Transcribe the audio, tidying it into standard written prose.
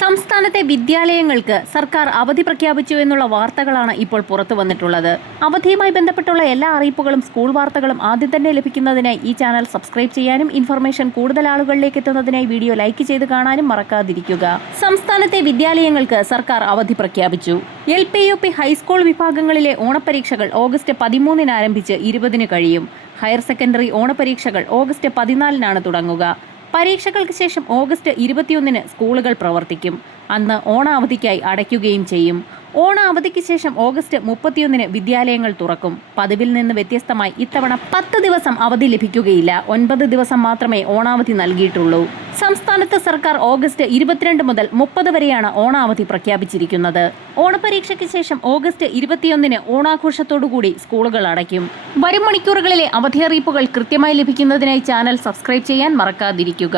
സംസ്ഥാനത്തെ വിദ്യാലയങ്ങൾക്ക് സർക്കാർ അവധി പ്രഖ്യാപിച്ചു എന്നുള്ള വാർത്തകളാണ് ഇപ്പോൾ പുറത്തു വന്നിട്ടുള്ളത്. അവധിയുമായി ബന്ധപ്പെട്ടുള്ള എല്ലാ അറിയിപ്പുകളും സ്കൂൾ വാർത്തകളും ആദ്യം തന്നെ ലഭിക്കുന്നതിനായി ഈ ചാനൽ സബ്സ്ക്രൈബ് ചെയ്യാനും ഇൻഫർമേഷൻ കൂടുതൽ ആളുകളിലേക്ക് എത്തുന്നതിനായി വീഡിയോ ലൈക്ക് ചെയ്ത് കാണാനും മറക്കാതിരിക്കുക. സംസ്ഥാനത്തെ വിദ്യാലയങ്ങൾക്ക് സർക്കാർ അവധി പ്രഖ്യാപിച്ചു. LP, UP, ഹൈസ്കൂൾ വിഭാഗങ്ങളിലെ ഓണപരീക്ഷകൾ ഓഗസ്റ്റ് 13 ആരംഭിച്ച് 20 കഴിയും. ഹയർ സെക്കൻഡറി ഓണപരീക്ഷകൾ ഓഗസ്റ്റ് 14 തുടങ്ങുക. പരീക്ഷകൾക്ക് ശേഷം ഓഗസ്റ്റ് 21 സ്കൂളുകൾ പ്രവർത്തിക്കും. അന്ന് ഓണാവധിക്കായി അടയ്ക്കുകയും ചെയ്യും. ഓണാവധിക്ക് ശേഷം ഓഗസ്റ്റ് 31 വിദ്യാലയങ്ങൾ തുറക്കും. പതിവിൽ നിന്ന് വ്യത്യസ്തമായി ഇത്തവണ 10 ദിവസം അവധി ലഭിക്കുകയില്ല. 9 ദിവസം മാത്രമേ ഓണാവധി നൽകിയിട്ടുള്ളൂ. സംസ്ഥാനത്ത് സർക്കാർ ഓഗസ്റ്റ് 22 മുതൽ 30 വരെയാണ് ഓണാവധി പ്രഖ്യാപിച്ചിരിക്കുന്നത്. ഓണപരീക്ഷയ്ക്ക് ശേഷം ഓഗസ്റ്റ് 21 ഓണാഘോഷത്തോടുകൂടി സ്കൂളുകൾ അടയ്ക്കും. വരും മണിക്കൂറുകളിലെ അവധിയറിയിപ്പുകൾ കൃത്യമായി ലഭിക്കുന്നതിനായി ചാനൽ സബ്സ്ക്രൈബ് ചെയ്യാൻ മറക്കാതിരിക്കുക.